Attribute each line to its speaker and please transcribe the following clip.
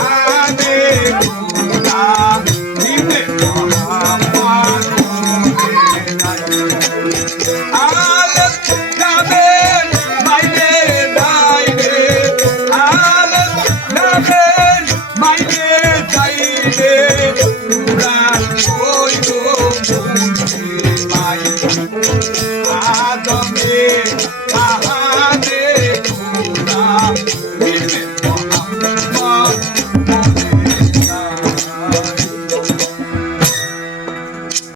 Speaker 1: Amém.